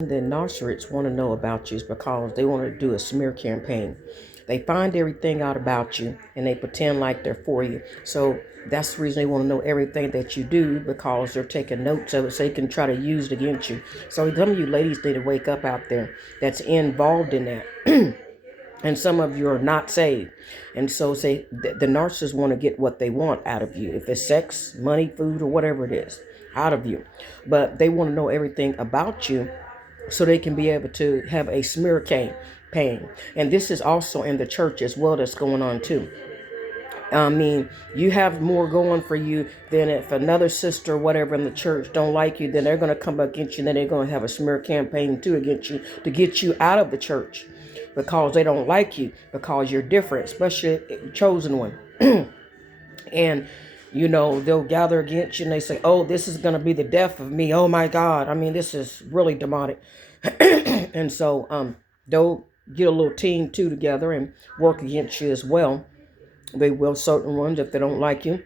The narcissists want to know about you is because they want to do a smear campaign. They find everything out about you and they pretend like they're for you. So that's the reason they want to know everything that you do, because they're taking notes of it so they can try to use it against you. So some of you ladies need to wake up out there that's involved in that. And some of you are not saved. And so say the narcissists want to get what they want out of you. If it's sex, money, food, or whatever it is, out of you. But they want to know everything about you so they can be able to have a smear campaign. And this is also in the church as well that's going on too. I mean, you have more going for you than if another sister or whatever in the church don't like you, then they're going to come against you. And then they're going to have a smear campaign too against you to get you out of the church because they don't like you, because you're different, especially a chosen one. And they'll gather against you and they say, oh, this is going to be the death of me. Oh my God. I mean, this is really demonic. And so they'll get a little team two together and work against you as well. They will, certain ones, if they don't like you.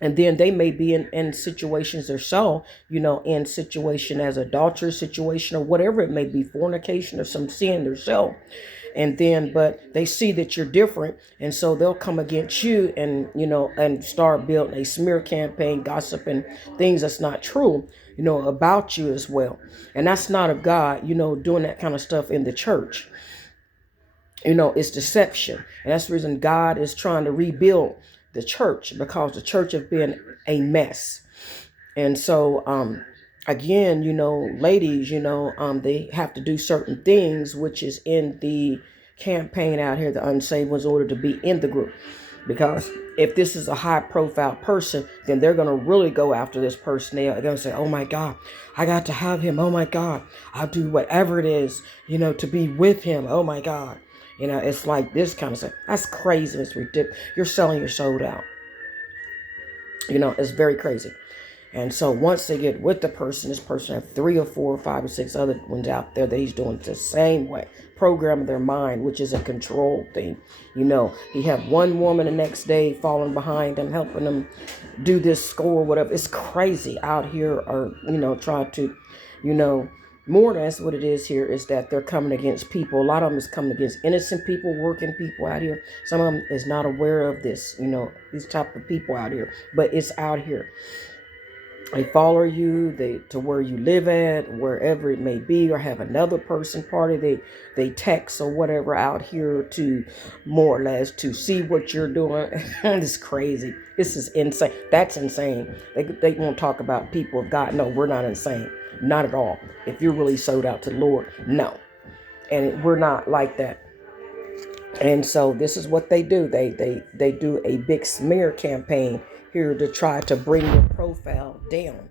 And then they may be in situations themselves, in situation as adultery situation or whatever it may be, fornication or some sin themselves. And then, but they see that you're different. And so they'll come against you and start building a smear campaign, gossiping things that's not true, about you as well. And that's not of God, doing that kind of stuff in the church. It's deception. And that's the reason God is trying to rebuild the church, because the church has been a mess. And so, again, ladies, they have to do certain things, which is in the campaign out here, the unsaved ones, in order to be in the group. Because if this is a high profile person, then they're going to really go after this person. They're going to say, oh my God, I got to have him. Oh my God, I'll do whatever it is, to be with him. Oh my God. It's like this kind of stuff. That's crazy. It's ridiculous. You're selling your soul out. It's very crazy. And so once they get with the person, this person have 3 or 4 or 5 or 6 other ones out there that he's doing it the same way, programming their mind, which is a control thing. He have one woman the next day falling behind them, helping them do this score, whatever. It's crazy out here, or try to, more than that's what it is here, is that they're coming against people. A lot of them is coming against innocent people, working people out here. Some of them is not aware of this, these type of people out here, but it's out here. They follow you, to where you live at, wherever it may be, or have another person party. They text or whatever out here to more or less to see what you're doing. It's crazy. This is insane. That's insane. They won't talk about people of God. No, we're not insane. Not at all. If you're really sold out to the Lord, no. And we're not like that. And so this is what they do. They do a big smear campaign here to try to bring your profile down,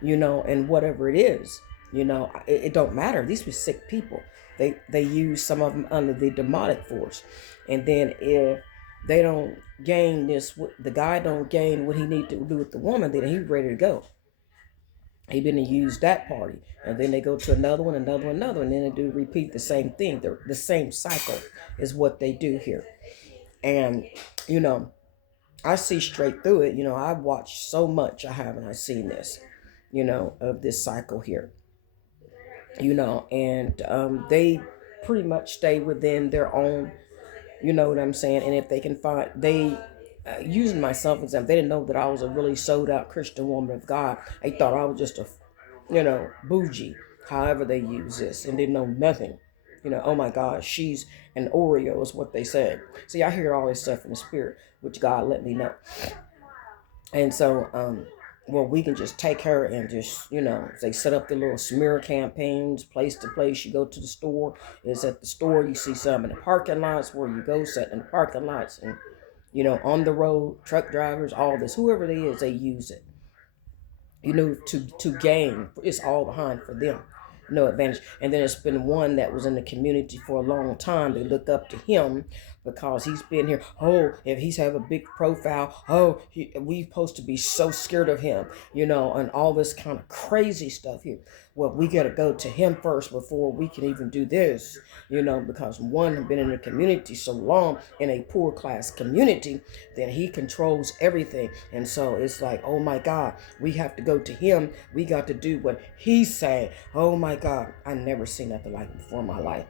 and whatever it is, it don't matter. These were sick people. They use some of them under the demonic force. And then if they don't gain this, the guy don't gain what he need to do with the woman, then he's ready to go. He been to use that party, and then they go to another one, and then they do repeat the same thing. The same cycle is what they do here. And I see straight through it. I've watched so much. I seen this, of this cycle here. And they pretty much stay within their own. You know what I'm saying? And if they can find, using myself as example, they didn't know that I was a really sold out Christian woman of God. They thought I was just a, bougie, however they use this, and didn't know nothing. Oh my God, she's an Oreo is what they said. See, I hear all this stuff in the spirit, which God let me know. And so, well, we can just take her and just, they set up the little smear campaigns, place to place. You go to the store, it's at the store. You see some in the parking lots where you go, set in the parking lots, and, on the road, truck drivers, all this, whoever it is, they use it, to gain. It's all behind for them. No advantage. And then it's been one that was in the community for a long time. They look up to him because he's been here. Oh, if he's have a big profile, oh, we supposed to be so scared of him, and all this kind of crazy stuff here. Well, we got to go to him first before we can even do this, because one have been in the community so long, in a poor class community, then he controls everything. And so it's like, oh my God, we have to go to him. We got to do what he's saying. Oh my God, I never seen nothing like it before in my life.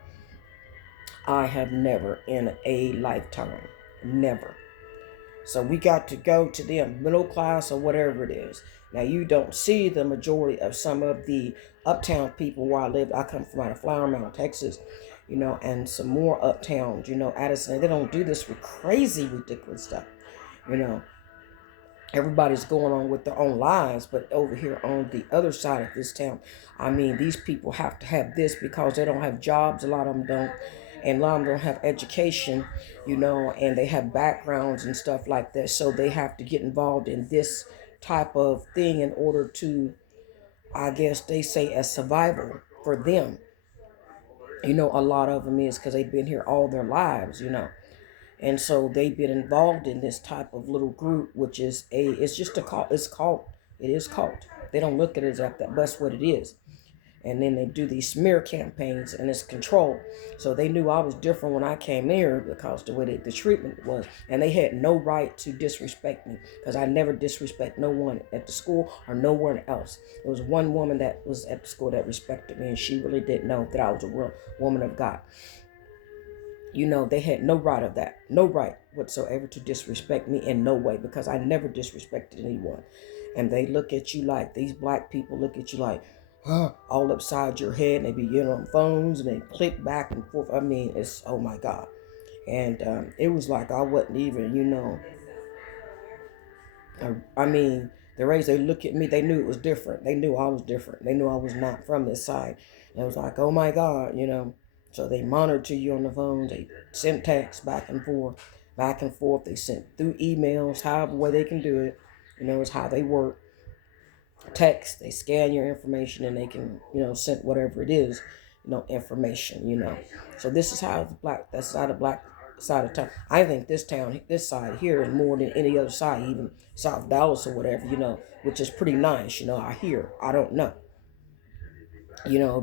I have never in a lifetime, never. So we got to go to them, middle class or whatever it is. Now you don't see the majority of some of the uptown people where I live. I come from out of Flower Mound, Texas, and some more uptowns, Addison. They don't do this with crazy, ridiculous stuff, you know. Everybody's going on with their own lives, but over here on the other side of this town, I mean, these people have to have this because they don't have jobs. A lot of them don't, and a lot of them don't have education, and they have backgrounds and stuff like that. So they have to get involved in this type of thing in order to, I guess they say, a survival for them. A lot of them is because they've been here all their lives, and so they've been involved in this type of little group, which is it's just a cult. It is cult. They don't look at it as that, but that's what it is. And then they do these smear campaigns, and it's control. So they knew I was different when I came here because the way the treatment was. And they had no right to disrespect me because I never disrespect no one at the school or no one else. There was one woman that was at the school that respected me, and she really didn't know that I was a real woman of God. They had no right of that, no right whatsoever to disrespect me in no way, because I never disrespected anyone. And they look at you like, these black people look at you like, all upside your head, and they be getting on phones and they click back and forth. I mean, it's, oh my God. And it was like I wasn't even, I mean, the race, they look at me, they knew it was different. They knew I was different. They knew I was not from this side. And it was like, oh my God, So they monitor you on the phone. They sent texts back and forth, back and forth. They sent through emails, however way they can do it. It's how they work. Text, they scan your information and they can, send whatever it is, information, So this is how that's how the black side of town. I think this side here is more than any other side, even South Dallas or whatever, which is pretty nice, I don't know.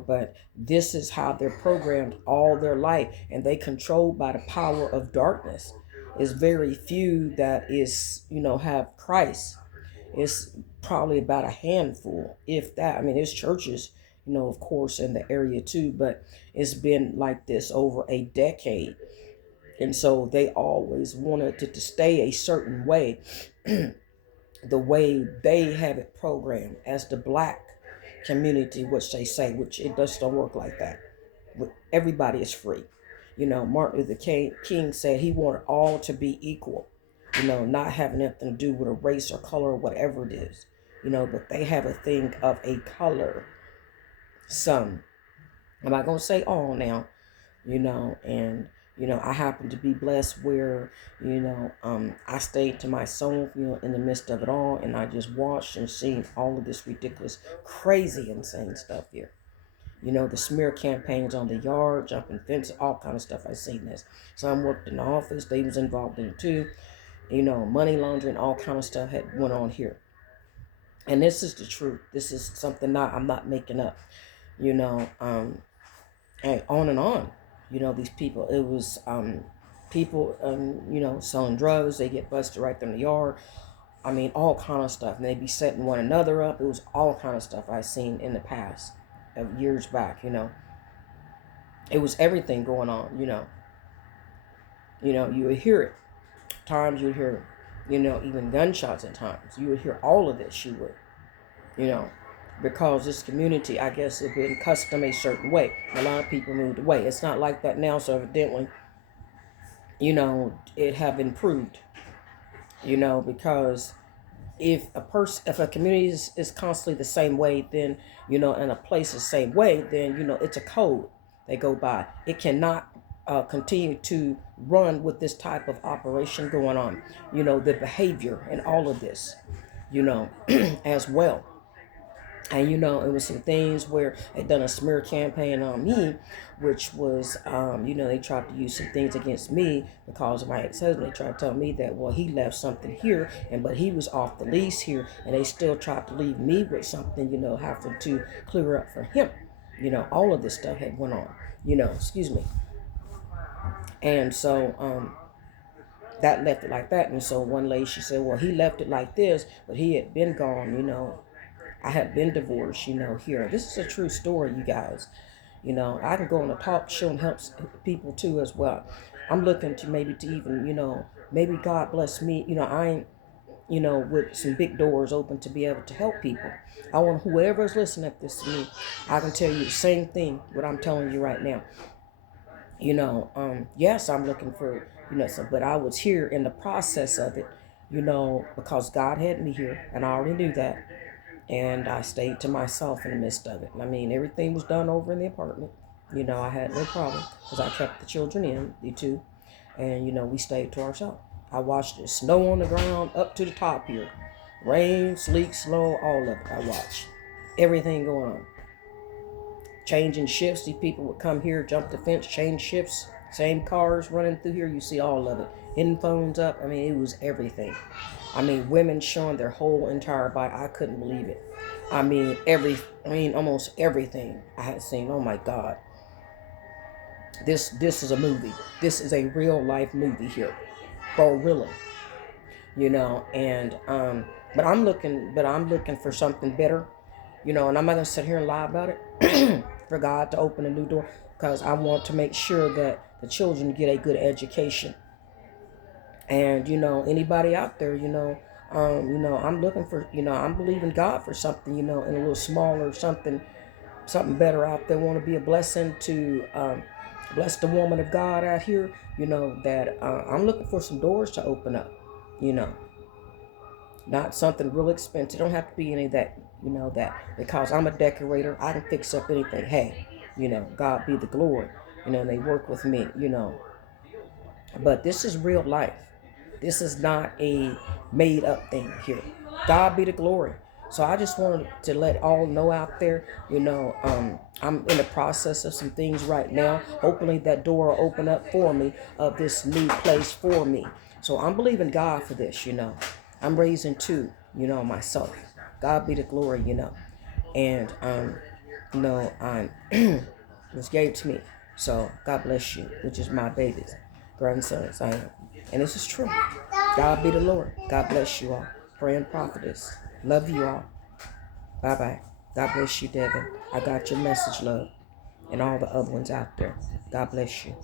But this is how they're programmed all their life, and they controlled by the power of darkness. It's very few that is, have Christ. It's probably about a handful, if that. I mean, there's churches, of course, in the area too, but it's been like this over a decade. And so they always wanted to stay a certain way, the way they have it programmed as the black community, which they say, which it just don't work like that. Everybody is free. Martin Luther King said he wanted all to be equal, not having nothing to do with a race or color or whatever it is, but they have a thing of a color. Some, I'm not going to say all now, and, I happen to be blessed where, I stayed to myself, in the midst of it all, and I just watched and seen all of this ridiculous, crazy, insane stuff here. The smear campaigns on the yard, jumping fences, all kind of stuff. I've seen this. Some worked in the office. They was involved in it too. Money laundering, all kind of stuff had went on here. And this is the truth. This is something I'm not making up. And on and on. These people, it was people, selling drugs. They get busted right there in the yard. I mean, all kind of stuff. And they be setting one another up. It was all kind of stuff I've seen in the past. Of years back, it was everything going on, you would hear it. Times you would hear, even gunshots at times. You would hear all of this, you would, because this community, I guess, had been custom a certain way. A lot of people moved away. It's not like that now, so evidently, it have improved, because if a community is constantly the same way, then, and a place the same way, then, it's a code they go by. It cannot continue to run with this type of operation going on, the behavior and all of this, as well. And it was some things where they done a smear campaign on me, which was, they tried to use some things against me because of my ex-husband. They tried to tell me that, well, he left something here, but he was off the lease here, and they still tried to leave me with something, having to clear up for him. All of this stuff had went on, excuse me. And so, that left it like that. And so one lady, she said, well, he left it like this, but he had been gone. I had been divorced, here. This is a true story, you guys. I can go on a talk show and help people too as well. I'm looking to maybe to even, maybe God bless me. I ain't, with some big doors open to be able to help people. I want whoever's listening to this to me, I can tell you the same thing, what I'm telling you right now. Yes, I'm looking for, but I was here in the process of it, because God had me here and I already knew that. And I stayed to myself in the midst of it. I mean, everything was done over in the apartment. I had no problem because I kept the children in, the two, and we stayed to ourselves. I watched the snow on the ground up to the top here, rain, sleet, snow, all of it. I watched everything going on. Changing shifts. These people would come here, jump the fence, change shifts. Same cars running through here. You see all of it. Hitting phones up. I mean, it was everything. I mean, women showing their whole entire body. I couldn't believe it. I mean, almost everything I had seen. Oh my God. This is a movie. This is a real life movie here. For really. And but I'm looking for something better. And I'm not gonna sit here and lie about it. For God to open a new door, because I want to make sure that the children get a good education. And anybody out there, I'm looking for, I'm believing God for something, in a little smaller something better out there. Want to be a blessing to bless the woman of God out here, that I'm looking for some doors to open up, not something real expensive. It don't have to be any of that, that, because I'm a decorator. I can fix up anything. Hey, God be the glory. And they work with me, But this is real life. This is not a made up thing here. God be the glory. So I just wanted to let all know out there, I'm in the process of some things right now. Hopefully that door will open up for me of this new place for me. So I'm believing God for this, I'm raising two, myself. God be the glory, And, I'm it was gave to me. So God bless you, which is my babies, grandsons. I am. And this is true. God be the Lord. God bless you all. Praying prophetess. Love you all. Bye-bye. God bless you, Devin. I got your message, love. And all the other ones out there. God bless you.